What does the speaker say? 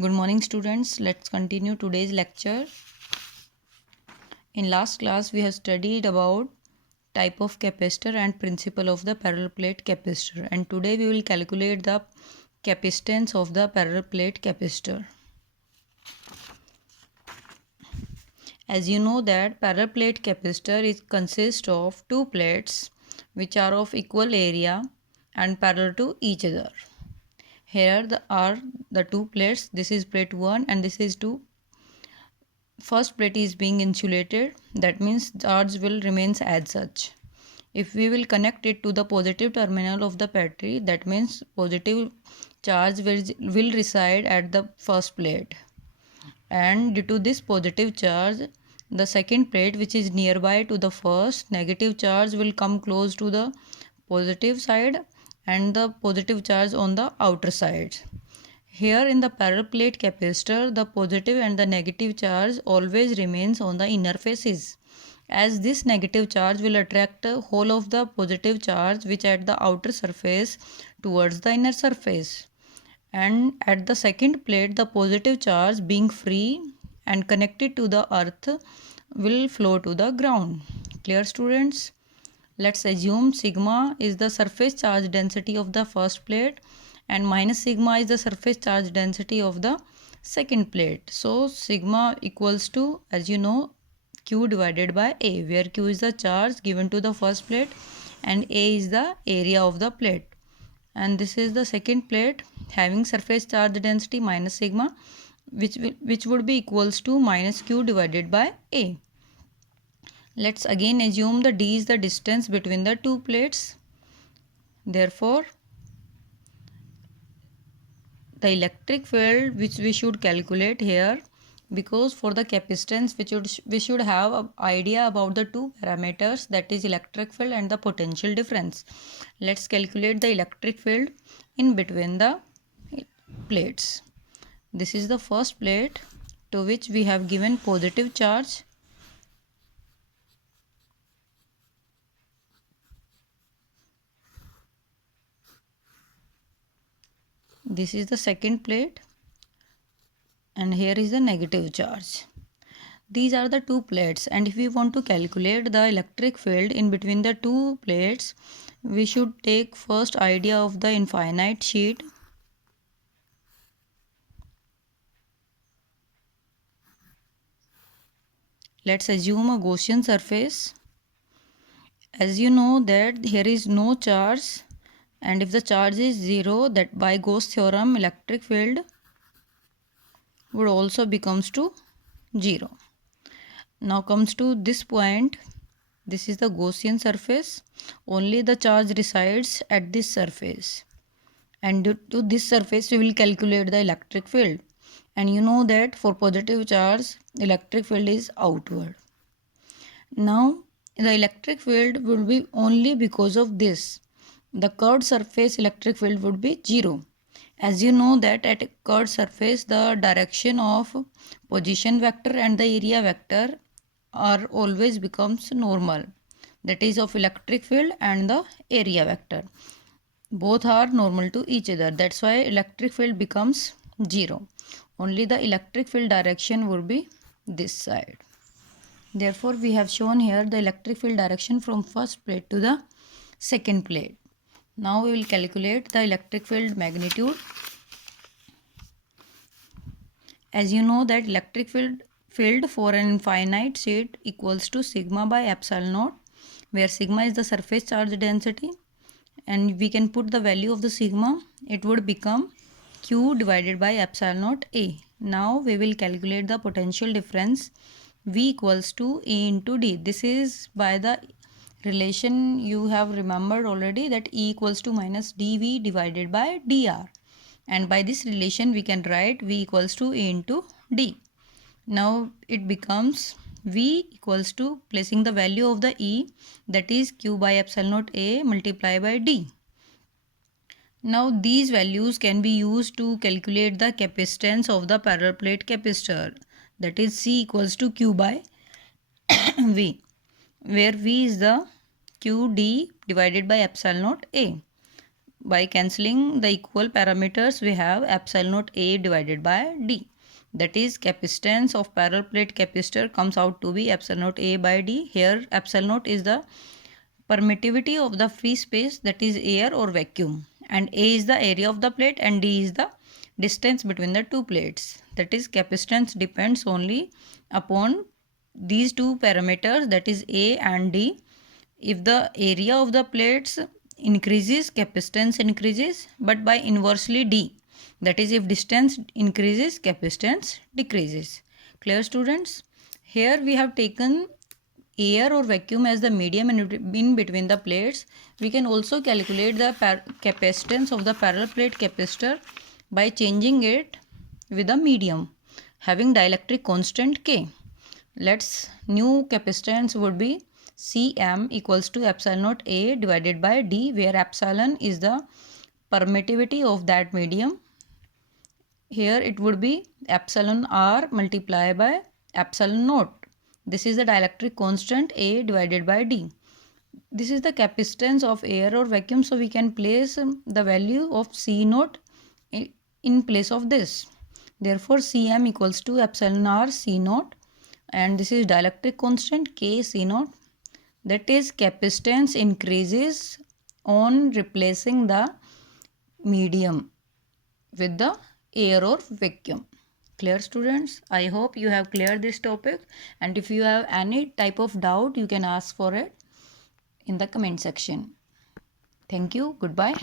Good morning students. Let's continue today's lecture. In last class we have studied about type of capacitor and principle of the parallel plate capacitor, and today we will calculate the capacitance of the parallel plate capacitor. As you know that parallel plate capacitor consists of two plates which are of equal area and parallel to each other. Here are the two plates. This is plate 1 and this is 2. First plate is being insulated, that means charge will remain as such. If we will connect it to the positive terminal of the battery, that means positive charge will reside at the first plate, and due to this positive charge, the second plate which is nearby to the first, negative charge will come close to the positive side and the positive charge on the outer side. Here in the parallel plate capacitor, the positive and the negative charge always remains on the inner faces, as this negative charge will attract the whole of the positive charge which at the outer surface towards the inner surface. And at the second plate, the positive charge being free and connected to the earth will flow to the ground. Clear students? Let's assume sigma is the surface charge density of the first plate and minus sigma is the surface charge density of the second plate. So sigma equals to, as you know, Q divided by A, where Q is the charge given to the first plate and A is the area of the plate. And this is the second plate having surface charge density minus sigma, which would be equals to minus Q divided by A. Let's again assume the D is the distance between the two plates. Therefore, the electric field which we should calculate here, because for the capacitance we should have an idea about the two parameters, that is electric field and the potential difference. Let's calculate the electric field in between the plates. This is the first plate to which we have given positive charge. This is the second plate and here is the negative charge. These are the two plates, and if we want to calculate the electric field in between the two plates, we should take first idea of the infinite sheet. Let's assume a Gaussian surface. As you know that here is no charge, and if the charge is 0, that by Gauss theorem electric field would also becomes to 0. Now comes to this point. This is the Gaussian surface. Only the charge resides at this surface, and due to this surface we will calculate the electric field. And you know that for positive charge electric field is outward. Now the electric field will be only because of this. The curved surface electric field would be 0. As you know that at a curved surface the direction of position vector and the area vector are always becomes normal, that is of electric field and the area vector. Both are normal to each other, that's why electric field becomes 0. Only the electric field direction would be this side. Therefore we have shown here the electric field direction from first plate to the second plate. Now we will calculate the electric field magnitude. As you know that electric field for an infinite sheet equals to sigma by epsilon naught, where sigma is the surface charge density, and we can put the value of the sigma. It would become Q divided by epsilon naught A. Now we will calculate the potential difference. V equals to E into D. This is by the relation you have remembered already, that E equals to minus dV divided by dr, and by this relation we can write V equals to E into D. Now it becomes V equals to, placing the value of the E, that is Q by epsilon naught A multiplied by D. Now these values can be used to calculate the capacitance of the parallel plate capacitor, that is C equals to Q by V, where V is the QD divided by epsilon naught A. by cancelling the equal parameters, we have epsilon naught A divided by D. That is, capacitance of parallel plate capacitor comes out to be epsilon naught A by D. Here epsilon naught is the permittivity of the free space, that is air or vacuum, and A is the area of the plate and D is the distance between the two plates. That is, capacitance depends only upon these two parameters, that is A and D. If the area of the plates increases, capacitance increases, but by inversely D. That is, if distance increases, capacitance decreases. Clear, students? Here we have taken air or vacuum as the medium in between the plates. We can also calculate the capacitance of the parallel plate capacitor by changing it with a medium having dielectric constant K. Let's new capacitance would be Cm equals to epsilon naught A divided by D, where epsilon is the permittivity of that medium. Here it would be epsilon R multiplied by epsilon naught. This is the dielectric constant A divided by D. This is the capacitance of air or vacuum, so we can place the value of C naught in place of this. Therefore, Cm equals to epsilon R C naught, and this is dielectric constant K C naught. That is, capacitance increases on replacing the medium with the air or vacuum. Clear, students? I hope you have cleared this topic, and if you have any type of doubt, you can ask for it in the comment section. Thank you. Goodbye.